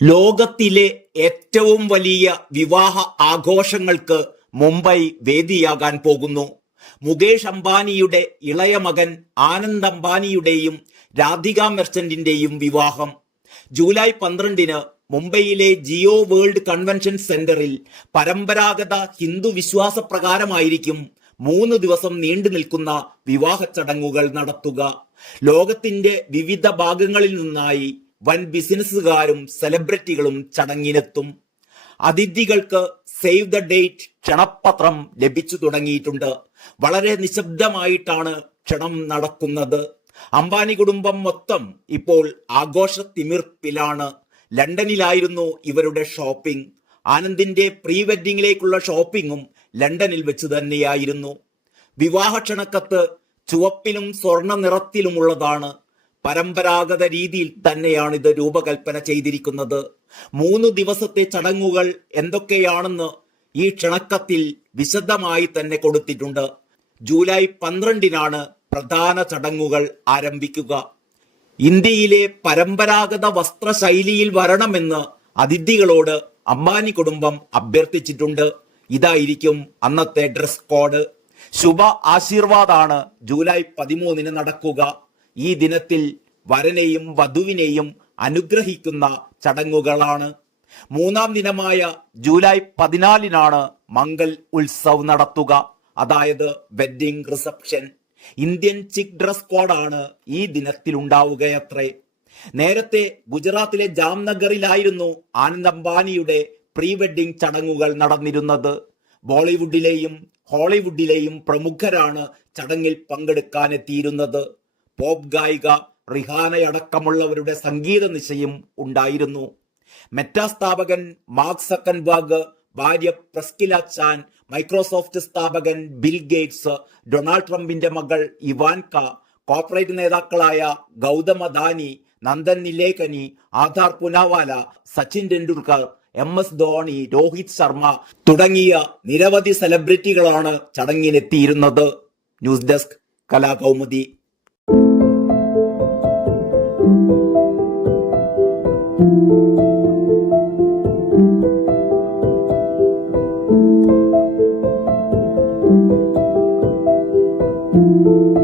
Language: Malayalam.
ലോകത്തിലെ ഏറ്റവും വലിയ വിവാഹ ആഘോഷങ്ങൾക്ക് മുംബൈ വേദിയാകാൻ പോകുന്നു. മുകേഷ് അംബാനിയുടെ ഇളയ മകൻ ആനന്ദ് അംബാനിയുടെയും രാധിക മെർച്ചന്റിന്റെയും വിവാഹം ജൂലൈ 12-ന് മുംബൈയിലെ ജിയോ വേൾഡ് കൺവെൻഷൻ സെന്ററിൽ പരമ്പരാഗത ഹിന്ദു വിശ്വാസപ്രകാരമായിരിക്കും 3 ദിവസം നീണ്ടു നിൽക്കുന്ന വിവാഹ ചടങ്ങുകൾ നടത്തുക. ലോകത്തിന്റെ വിവിധ ഭാഗങ്ങളിൽ നിന്നായി വൻ ബിസിനസ്സുകാരും സെലിബ്രിറ്റികളും ചടങ്ങിനെത്തും. അതിഥികൾക്ക് സേവ് ദ ഡേറ്റ് ക്ഷണപത്രം ലഭിച്ചു തുടങ്ങിയിട്ടുണ്ട്. വളരെ നിശബ്ദമായിട്ടാണ് ക്ഷണം നടക്കുന്നത്. അംബാനി കുടുംബം മൊത്തം ഇപ്പോൾ ആഘോഷ തിമിർപ്പിലാണ്. ലണ്ടനിലായിരുന്നു ഇവരുടെ ഷോപ്പിംഗ്. ആനന്ദിന്റെ പ്രീ വെഡിങ്ങിലേക്കുള്ള ഷോപ്പിംഗും ലണ്ടനിൽ വെച്ച് തന്നെയായിരുന്നു. വിവാഹ ക്ഷണക്കത്ത് ചുവപ്പിലും സ്വർണ്ണ നിറത്തിലുമുള്ളതാണ്. പരമ്പരാഗത രീതിയിൽ തന്നെയാണ് ഇത് രൂപകൽപ്പന ചെയ്തിരിക്കുന്നത്. 3 ദിവസത്തെ ചടങ്ങുകൾ എന്തൊക്കെയാണെന്ന് ഈ ക്ഷണക്കത്തിൽ വിശദമായി തന്നെ കൊടുത്തിട്ടുണ്ട്. ജൂലൈ 12-നാണ് പ്രധാന ചടങ്ങുകൾ ആരംഭിക്കുക. ഇന്ത്യയിലെ പരമ്പരാഗത വസ്ത്രശൈലിയിൽ വരണമെന്ന് അതിഥികളോട് അംബാനി കുടുംബം അഭ്യർത്ഥിച്ചിട്ടുണ്ട്. ഇതായിരിക്കും അന്നത്തെ ഡ്രസ് കോഡ്. ശുഭ ആശീർവാദാണ് ജൂലൈ 13-ന് നടക്കുക. ഈ ദിനത്തിൽ വരനെയും വധുവിനെയും അനുഗ്രഹിക്കുന്ന ചടങ്ങുകളാണ്. 3-ാം ദിനമായ ജൂലൈ 14-നാണ് മംഗൽ ഉത്സവ് നടത്തുക, അതായത് വെഡിങ് റിസപ്ഷൻ. ഇന്ത്യൻ ചിക് ഡ്രസ് കോഡാണ് ഈ ദിനത്തിൽ ഉണ്ടാവുകയത്രേ. നേരത്തെ ഗുജറാത്തിലെ ജാംനഗറിലായിരുന്നു ആനന്ദ് അംബാനിയുടെ പ്രീ വെഡിങ് ചടങ്ങുകൾ നടന്നിരുന്നത്. ബോളിവുഡിലെയും ഹോളിവുഡിലെയും പ്രമുഖരാണ് ചടങ്ങിൽ പങ്കെടുക്കാനെത്തിയിരുന്നത്. പോപ്പ് ഗായിക റിഹാനയടക്കമുള്ളവരുടെ സംഗീത നിശയും ഉണ്ടായിരുന്നു. മെറ്റ സ്ഥാപകൻ മാർക്ക് സക്കൻബർഗ്, ഭാര്യ പ്രസ്കില ചാൻ, മൈക്രോസോഫ്റ്റ് സ്ഥാപകൻ ബിൽ ഗേറ്റ്സ്, ഡൊണാൾഡ് ട്രംപിന്റെ മകൾ ഇവാൻക, കോർപ്പറേറ്റ് നേതാക്കളായ ഗൗതം അദാനി, നന്ദൻ നിലേകനി, ആധാർ പുനാവാല, സച്ചിൻ ടെണ്ടുൽക്കർ, MS ധോണി, രോഹിത് ശർമ്മ തുടങ്ങിയ നിരവധി സെലിബ്രിറ്റികളാണ് ചടങ്ങിനെത്തിയിരുന്നത്. News desk Kalakaumudi. Thank you.